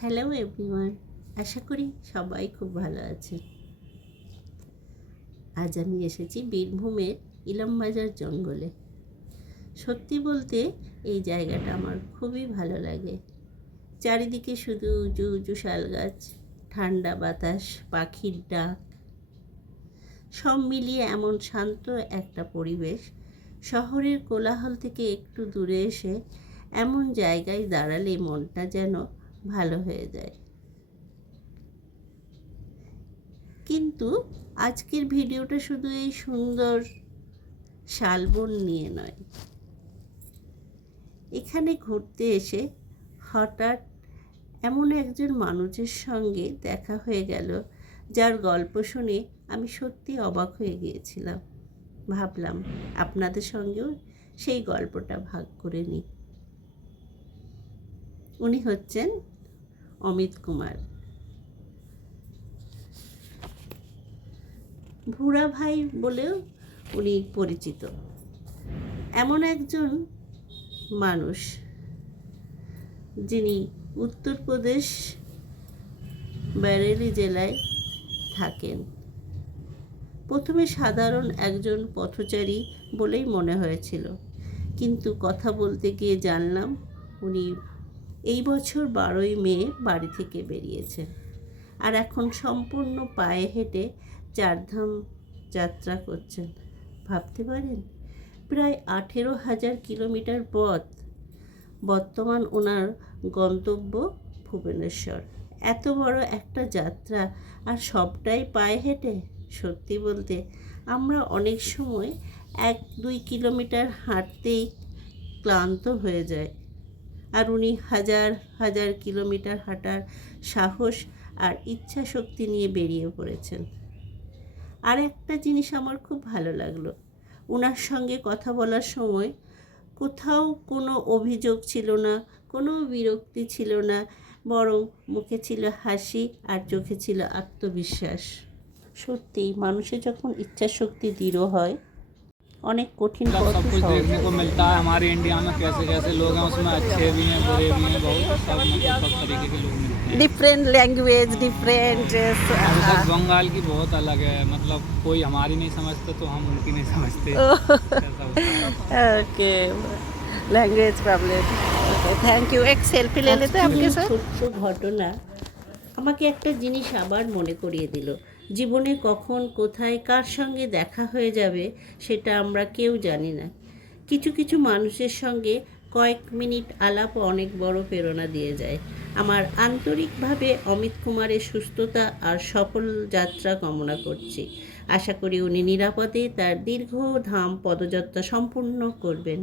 Hello everyone, আশা করি সবাই খুব ভালো আছে। আজ আমি এসেছি বীরভূমের ইলামবাজার জঙ্গলে। সত্যি বলতে এই জায়গাটা আমার খুবই ভালো লাগে। চারিদিকে শুধু উঁচু উঁচু শাল গাছ, ঠান্ডা বাতাস, পাখির ডাক, সব মিলিয়ে এমন শান্ত একটা পরিবেশ। শহরের কোলাহল থেকে একটু দূরে এসে এমন জায়গায় দাঁড়ালে মনটা যেন ভালো হয়ে যায়। কিন্তু আজকের ভিডিওটা শুধু এই সুন্দর শালবন নিয়ে নয়। এখানে ঘুরতে এসে হঠাৎ এমন একজন মানুষের সঙ্গে দেখা হয়ে গেল, যার গল্প শুনে আমি সত্যি অবাক হয়ে গিয়েছিলাম। ভাবলাম আপনাদের সঙ্গেও সেই গল্পটা ভাগ করে নিই। উনি হচ্ছেন অমিত কুমার। ভুরা ভাই বলেও উনি পরিচিত। এমন একজন মানুষ যিনি উত্তরপ্রদেশ বেরেলি জেলায় থাকেন। প্রথমে সাধারণ একজন পথচারী বলেই মনে হয়েছিল, কিন্তু কথা বলতে গিয়ে জানলাম উনি এই বছর 12ই মে বাড়ি থেকে বেরিয়েছেন আর এখন সম্পূর্ণ পায়ে হেঁটে চারধাম যাত্রা করছেন। ভাবতে পারেন, প্রায় 18,000 কিলোমিটার পথ। বর্তমান ওনার গন্তব্য ভুবনেশ্বর। এত বড় একটা যাত্রা আর সবটাই পায়ে হেঁটে। সত্যি বলতে আমরা অনেক সময় 1-2 কিলোমিটার হাঁটতেই ক্লান্ত হয়ে যায়, আর উনি হাজার হাজার কিলোমিটার হাঁটার সাহস আর ইচ্ছা শক্তি নিয়ে বেরিয়ে পড়েছেন। আর একটা জিনিস আমার খুব ভালো লাগলো, ওনার সঙ্গে কথা বলার সময় কোথাও কোনো অভিযোগ ছিল না, কোনো বিরক্তি ছিল না, বরং মুখে ছিল হাসি আর চোখে ছিল আত্মবিশ্বাস। সত্যি মানুষের যখন ইচ্ছা শক্তি দৃঢ় হয়, অনেক কঠিন सब कुछ देखने को मिलता है। हमारे इंडिया में कैसे कैसे लोग हैं, उसमें अच्छे भी हैं बुरे भी हैं, बहुत सब मतलब सब तरीके के लोग मिलते हैं। डिफरेंट लैंग्वेज, डिफरेंट उधर बंगाल की बहुत अलग है, मतलब कोई हमारी नहीं समझते तो हम उनकी नहीं समझते। ऐसा होता है। Okay, language problem. Okay, thank you. एक सेल्फी ले लेते हैं आपके साथ। ছোট্ট ঘটনা আমাকে একটা জিনিস আবার মনে করিয়ে দিল, জীবনে কখন কোথায় কার সঙ্গে দেখা হয়ে যাবে সেটা আমরা কেউ জানি না। কিছু কিছু মানুষের সঙ্গে কয়েক মিনিট আলাপ অনেক বড় প্রেরণা দিয়ে যায়। আমার আন্তরিকভাবে অমিত কুমারের সুস্থতা আর সফল যাত্রা কামনা করছি। আশা করি উনি নিরাপদে তার দীর্ঘ ধাম পদযাত্রা সম্পূর্ণ করবেন।